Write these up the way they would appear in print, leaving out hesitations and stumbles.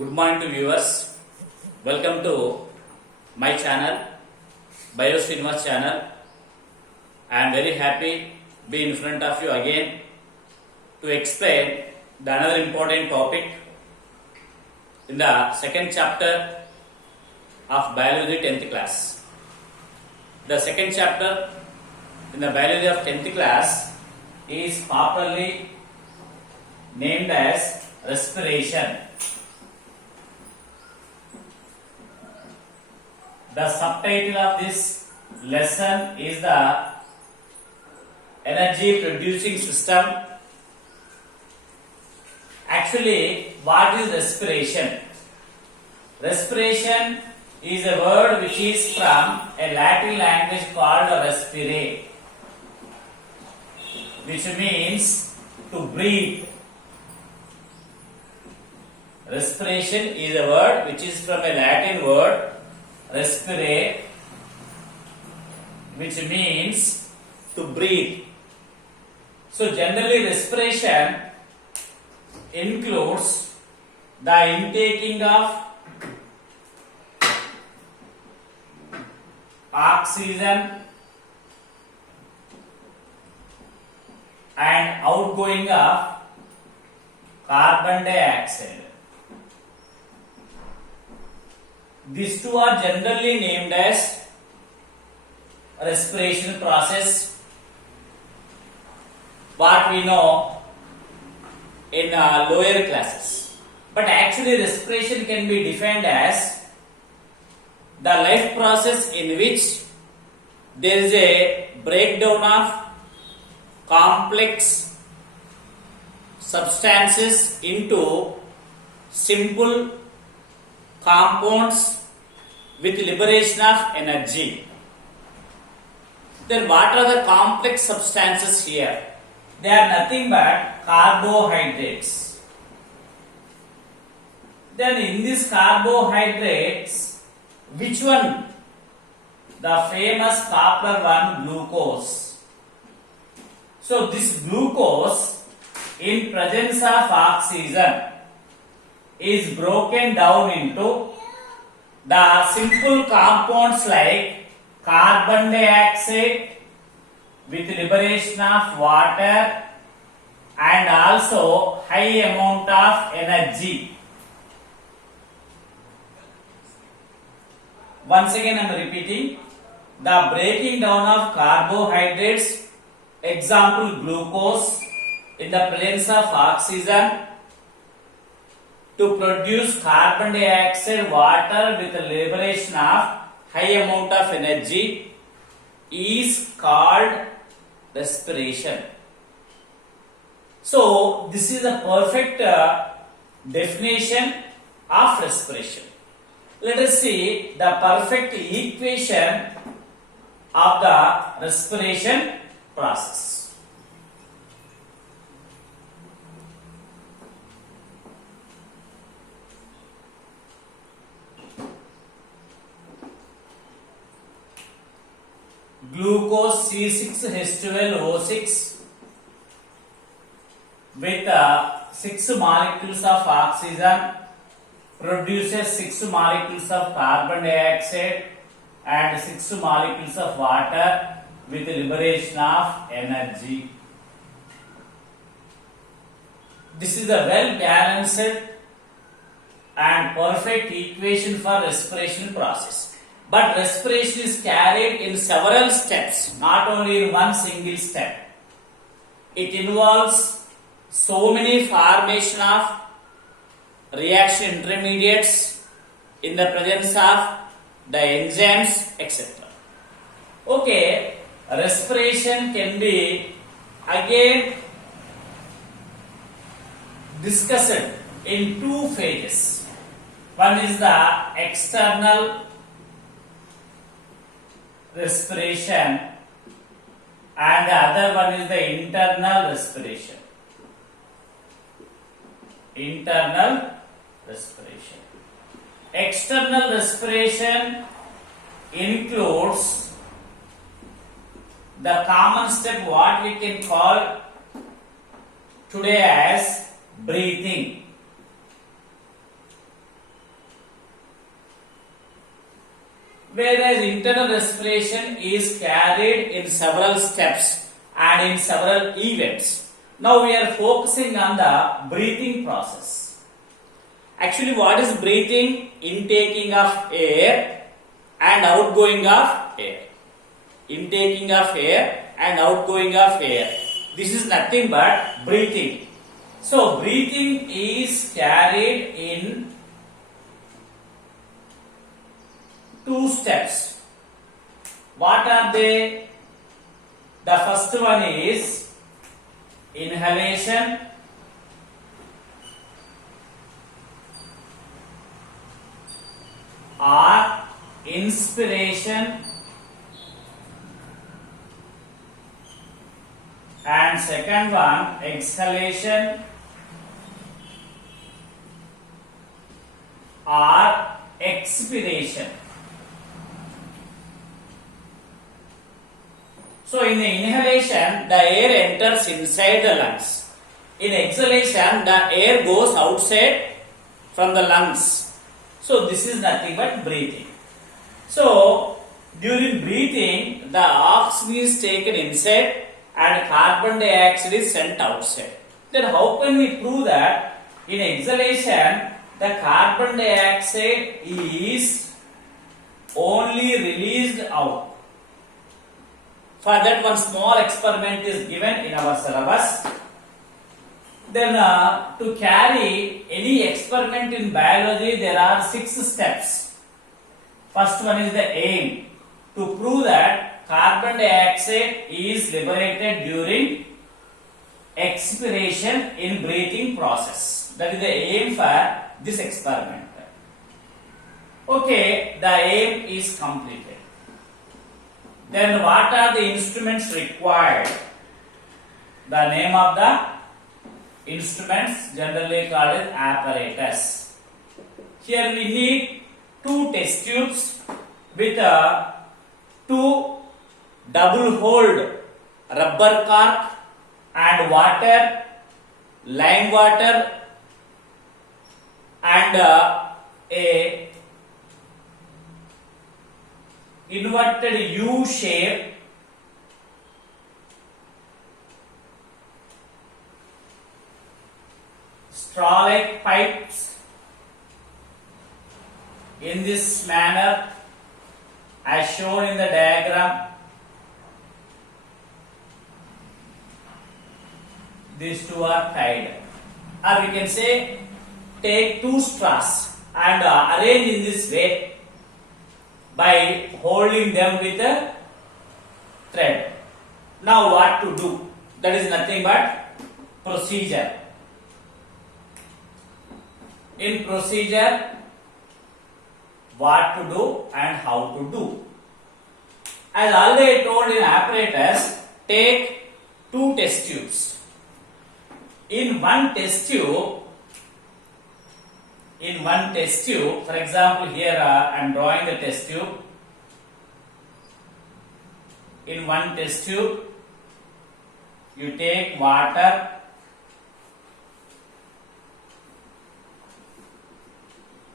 Good morning to viewers. Welcome to my channel, BioSrinivas channel. I am very happy to be in front of you again to explain another important topic in the second chapter of biology 10th class. The second chapter in the biology of 10th class is popularly named as respiration. The subtitle of this lesson is the energy producing system. Actually, what is respiration? Respiration is a word which is from a Latin language called respire, which means to breathe. Respiration is a word which is from a Latin word respire, which means to breathe. So generally respiration includes the intaking of oxygen and outgoing of carbon dioxide. These two are generally named as respiration process. What we know in lower classes. But actually respiration can be defined as the life process in which there is a breakdown of complex substances into simple compounds with liberation of energy. Then what are the complex substances here? They are nothing but carbohydrates. Then in these carbohydrates, which one? The famous popular one, glucose. So this glucose in presence of oxygen is broken down into the simple compounds like carbon dioxide with liberation of water and also high amount of energy. Once again I am repeating, the breaking down of carbohydrates, example glucose, in the presence of oxygen to produce carbon dioxide, water with the liberation of high amount of energy is called respiration. So this is a perfect definition of respiration. Let us see the perfect equation of the respiration process. Glucose C6H12O6 with 6 molecules of oxygen produces 6 molecules of carbon dioxide and 6 molecules of water with liberation of energy. This is a well balanced and perfect equation for respiration process. But respiration is carried in several steps, not only in one single step. It involves so many formation of reaction intermediates in the presence of the enzymes, etc. Okay, respiration can be again discussed in two phases. One is the external respiration and the other one is the internal respiration. Internal respiration. External respiration includes the common step what we can call today as breathing. whereas internal respiration is carried in several steps and in several events. Now we are focusing on the breathing process. Actually, what is breathing? Intaking of air and outgoing of air. Intaking of air and outgoing of air. This is nothing but breathing. So, breathing is carried in two steps. What are they? The first one is inhalation or inspiration, and second one exhalation or expiration. So in the inhalation, the air enters inside the lungs. In exhalation, the air goes outside from the lungs. So this is nothing but breathing. So during breathing, the oxygen is taken inside and carbon dioxide is sent outside. Then how can we prove that in exhalation, the carbon dioxide is only released out? For that, one small experiment is given in our syllabus. Then to carry any experiment in biology, there are 6 steps. First one is the aim, to prove that carbon dioxide is liberated during expiration in breathing process. That is the aim for this experiment. Okay, the aim is completed. Then what are the instruments required? The name of the instruments generally called as apparatus. Here we need 2 test tubes with 2 double-holed rubber cork and water, lime water, and a inverted U shape straw-like pipes in this manner as shown in the diagram. These 2 are tied, or we can say take 2 straws and arrange in this way by holding them with a thread. Now what to do? That is nothing but procedure. In procedure, what to do and how to do. As already told in apparatus, take 2 test tubes. In one test tube, for example, here I am drawing the test tube. In one test tube, you take water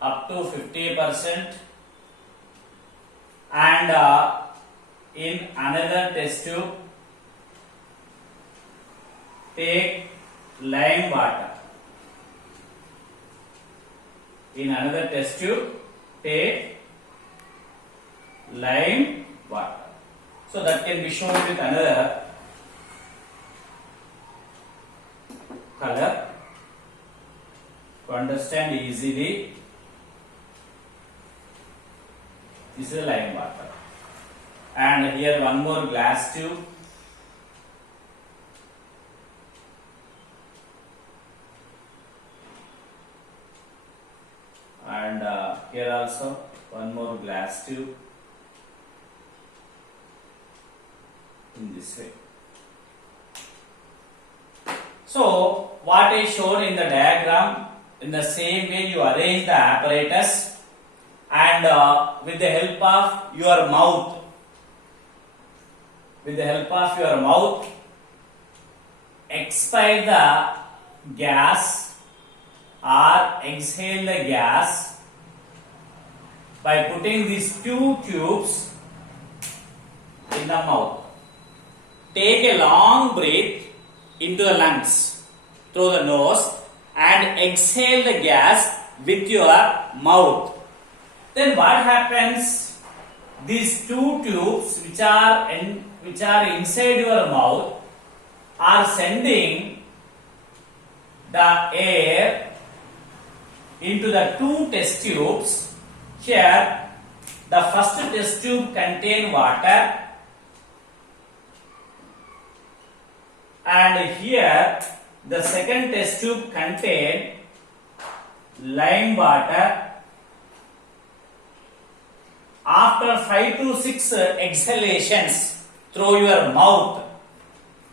up to 50%, and in another test tube, take lime water. In another test tube, take lime water. So that can be shown with another color to understand easily. This is lime water, and here one more glass tube. And here also one more glass tube in this way. So what is shown in the diagram, in the same way you arrange the apparatus, and with the help of your mouth, expire the gas or exhale the gas by putting these two tubes in the mouth. Take a long breath into the lungs through the nose and exhale the gas with your mouth. Then what happens? These two tubes which are inside your mouth are sending the air into the two test tubes. Here the first test tube contains water, and here the second test tube contains lime water. After 5 to 6 exhalations through your mouth,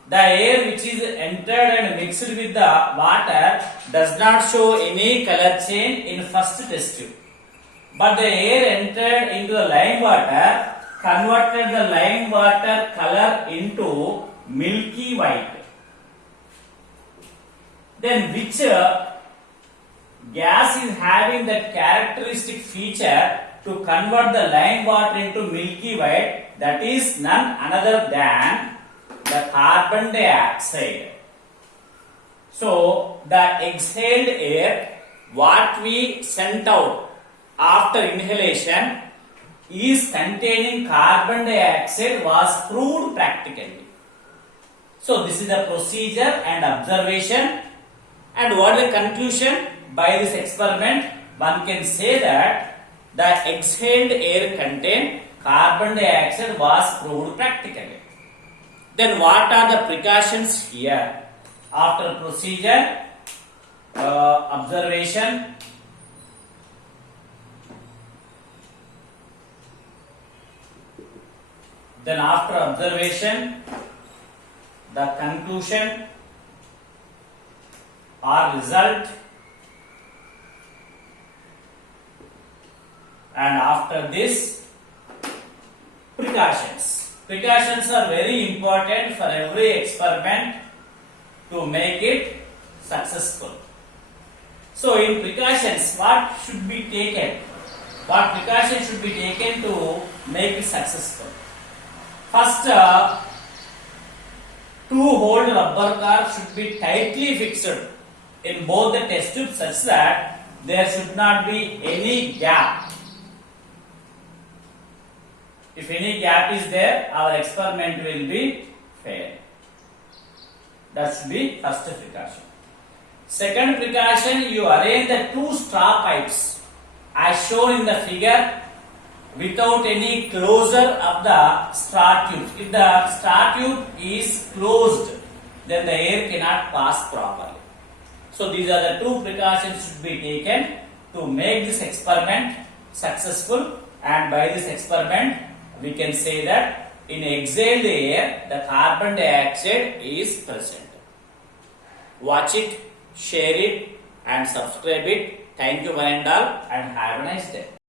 the air which is entered and mixed with the water does not show any color change in first test tube. But the air entered into the lime water converted the lime water color into milky white. Then which gas is having that characteristic feature to convert the lime water into milky white? That is none other than the carbon dioxide. So the exhaled air, what we sent out after inhalation, is containing carbon dioxide, was proved practically. So this is the procedure and observation. And what is the conclusion? By this experiment, one can say that the exhaled air contained carbon dioxide was proved practically. Then what are the precautions here? After procedure, observation, then after observation, the conclusion or result, and after this, precautions. Precautions are very important for every experiment to make it successful. So in precautions, what should be taken? What precautions should be taken to make it successful? First, two-hole rubber car should be tightly fixed in both the test tubes such that there should not be any gap. If any gap is there, our experiment will be failed. That should be first precaution. Second precaution, you arrange the two straw pipes as shown in the figure without any closure of the straw tube. If the straw tube is closed, then the air cannot pass properly. So these are the two precautions should be taken to make this experiment successful, and by this experiment we can say that in exhaled air the carbon dioxide is present. Watch it, share it and subscribe it. Thank you one and all, and have a nice day.